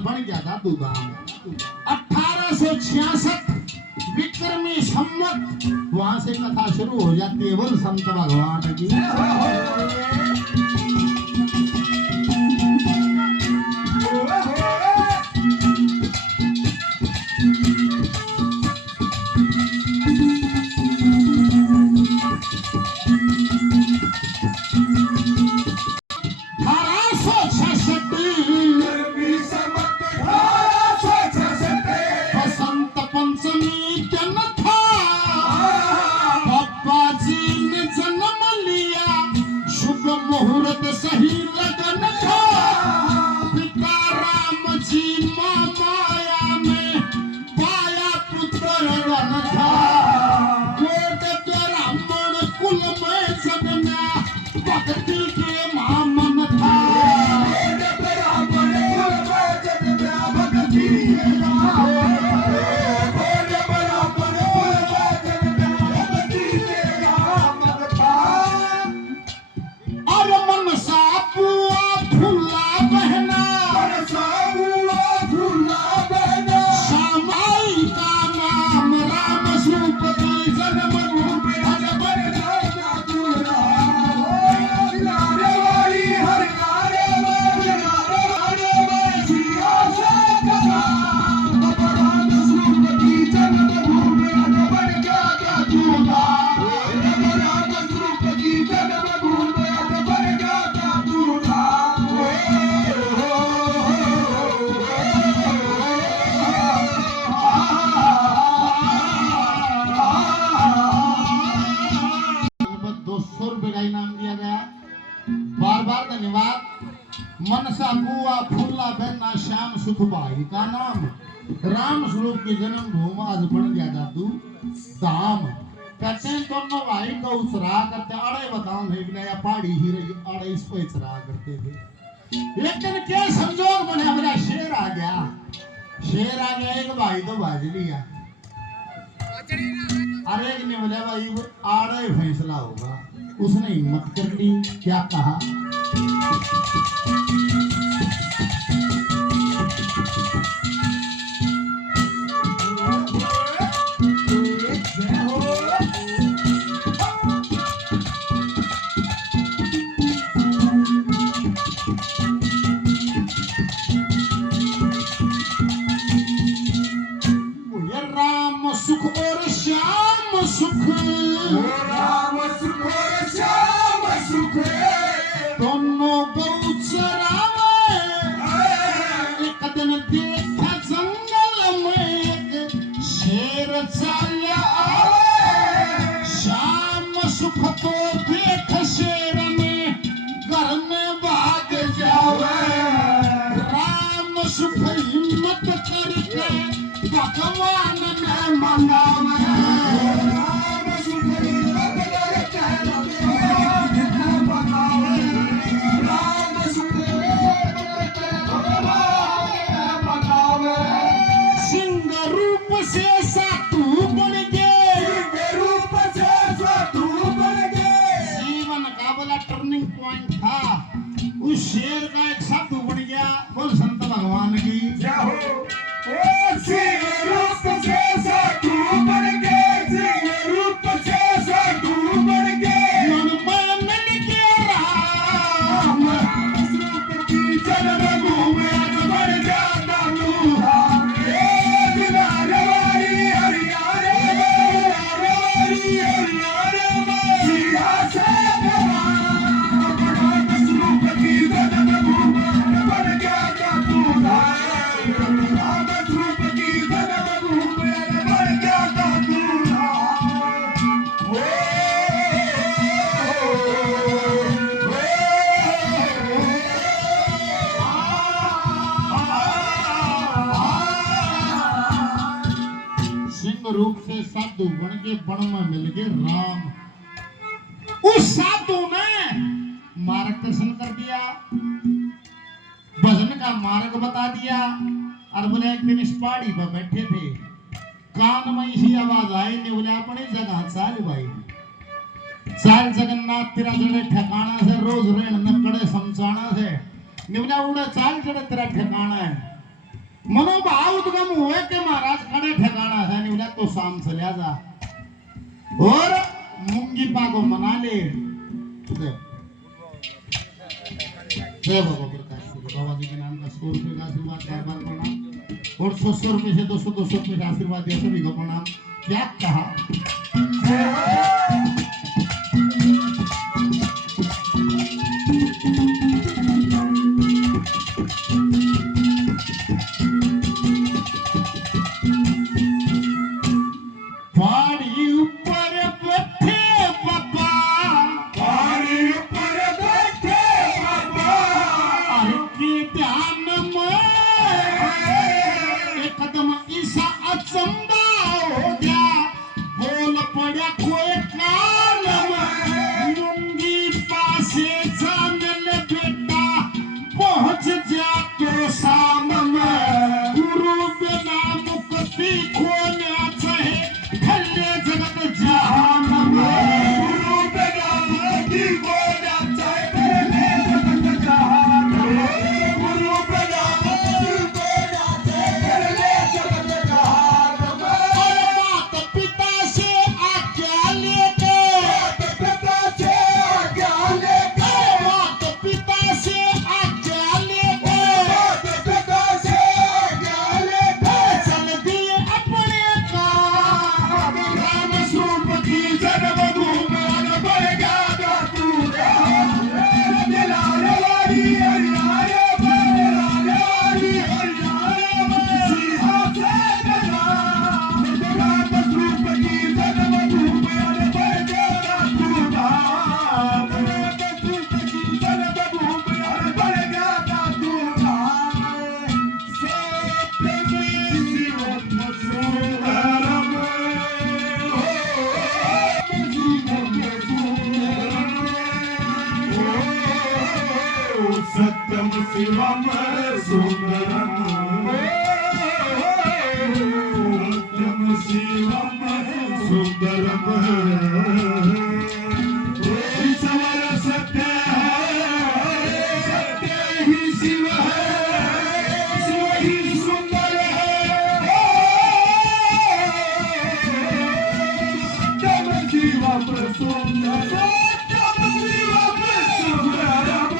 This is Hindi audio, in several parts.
बन गया दादू धाम। 1866 विक्रमी संवत वहां से कथा शुरू हो जाती है। बोल संत भगवान की। मुहूर्त सही लगन था, पिता राम जी माया में पाया पुत्र रन था। कोट ब्राह्मण कुल में जन्मा, भक्ति के मामन था। कोट ब्राह्मण कुल में जन्मा, भक्ति के मामन था। कोट ब्राह्मण कुल में जन्मा, भक्ति के मामन था। और मनसा बुआ फूला बहना, मनसा बुआ फूला बहना, श्यामाई का नाम राम सूपति जन्मभूमि अजबर राजा दूरा। नारे वाली हर नारे वाली नारे वाली सिया से कहा, राम सूपति जन्मभूमि अजबर राजा दूरा। राम सूपति जन्मभूमि बार धन्यवाद। मनसा बुआ फूला बहना श्याम सुख भाई का नाम राम स्वरूप की जन्म भूमि आज बन गया दादू धाम। कहते हैं दोनों भाई को उसरा करते अड़े बताओ या पहाड़ी ही रही अड़े इसको इसरा करते थे। लेकिन क्या संजोग बने हमारा शेर आ गया। शेर आ गया एक भाई तो बाज लिया। अरे एक ने बोला भाई आड़े फैसला होगा। उसने हिम्मत कर ली। क्या कहा? राम सुख और श्याम सुख, राम सुख और श्याम सुख, दोनों गौ चरावे। एक दिन देखा जंगल में एक शेर चला आवे। श्याम सुख तो देख शेर में घर में भाग जावे। राम सुख हिम्मत करके भगवान ने मंगावे। राम सुख हिम्मत करके भगवान ने मंगावे। राम सुख हिम्मत करके भगवान ने मंगावे। सिंह रूप से साधु बन गए। सिंह रूप से साधु बन गए। जीवन का बड़ा टर्निंग पॉइंट था। उस शेर का एक साधु बन गया। बोल संत भगवान की जय हो। सिंह रूप से साधु बन गए। सिंह रूप से साधु बन गए। मन में मिल के राम रूप की जन्मभूमि अजबर जाता दूरा। एक नारवारी हरियाणा में, नारवारी हरियाणा में सिया से कहा, राम रूप की जन्मभूमि अजबर जाता दूरा। रूप से साधु बन के वन में मिल गए राम। उस साधु ने मार्गदर्शन कर दिया, भजन का मार्ग बता दिया। और बोले एक दिन इस पहाड़ी पर बैठे थे, कान में इसी आवाज आई ने बोले अपनी जगह चाल भाई, चाल जगन्नाथ तेरा जड़े ठिकाना से रोज रेण नकड़े समझाना से ने बोले उड़ा चाल जड़े तेरा ठिकाना है। मनोभाव उद्गम हुए के महाराज खड़े ठिकाना है नहीं बोला तो शाम चलिया जा और मूंगी पाको मना ले जय बाबा प्रकाश बाबा जी के नाम का 100 रुपए का आशीर्वाद बार बार प्रणाम और 100 रुपए से 200 रुपए का आशीर्वाद दिया सभी को प्रणाम क्या कहा सत्यम शिवम सुंदरम सत्यम शिवम सुंदरम ईश्वर सत्य है सत्य ही शिव है शिव ही सुंदर है सत्यम शिवम सुंदर सत्यम शिवम सुंदरम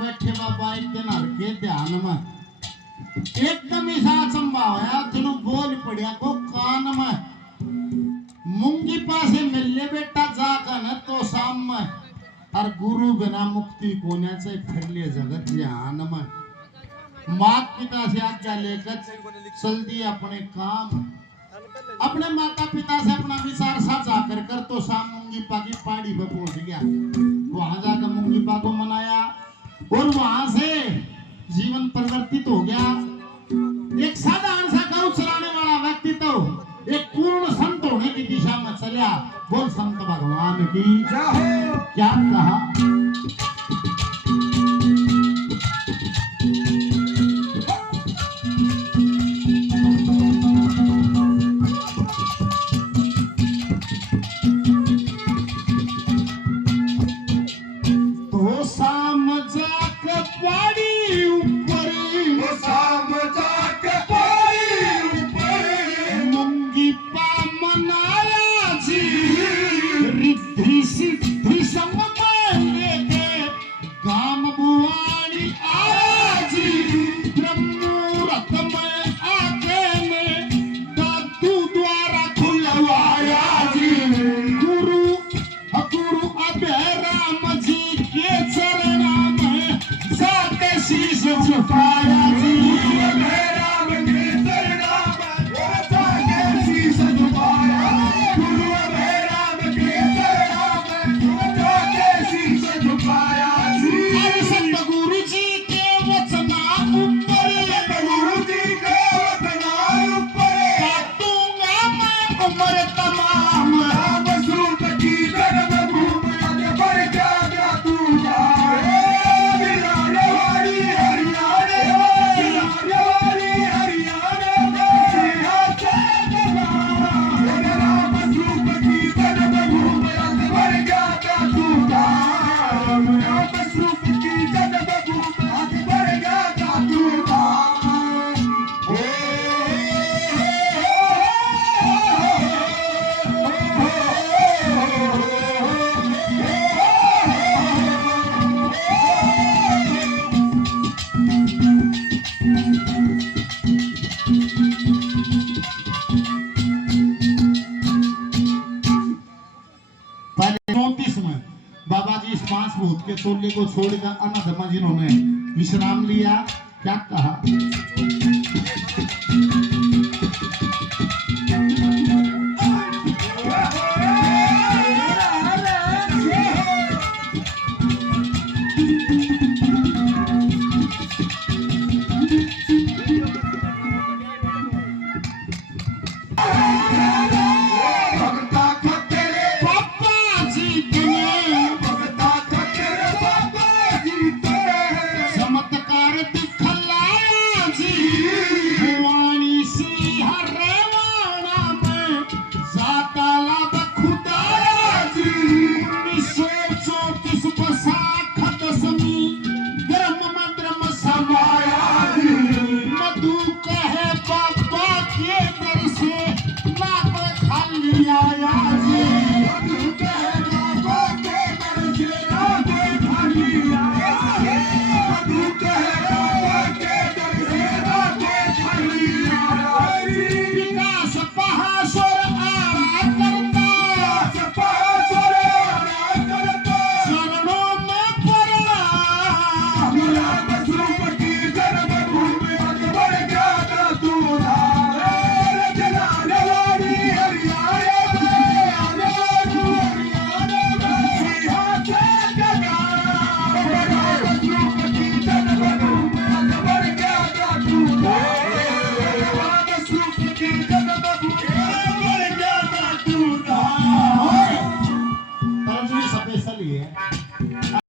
बैठे बाबा एक दिन हरके ध्यान में एकदम ही अचंबा होया तेनू बोल पड़िया को कान में मूंगी पासे मिले बेटा जाकर न तो शाम में और गुरु बिना मुक्ति कोने से फिरले जगत ध्यान में माता पिता से आज्ञा लेकर चल दिए अपने काम अपने माता पिता से अपना विचार साझा कर तो शाम मूंगी पा की पहाड़ी पे पहुंच गया वहां जाकर मूंगी पा को मनाया और वहां से जीवन परिवर्तित हो गया एक साधारण सा गांव चलाने वाला व्यक्ति तो एक पूर्ण संत होने की दिशा में चला बोल संत भगवान की क्या कहा पांच भूत के टोले को छोड़कर अनाथमा जिन्होंने विश्राम लिया, क्या कहा? भगता खतरे पापा जीते हैं, भगता खतरे बाबा जीते हैं। चमत्कार दिखलाया जी, भवानी सी हरवाना में जाता लब खुदाया जी। 1934 बस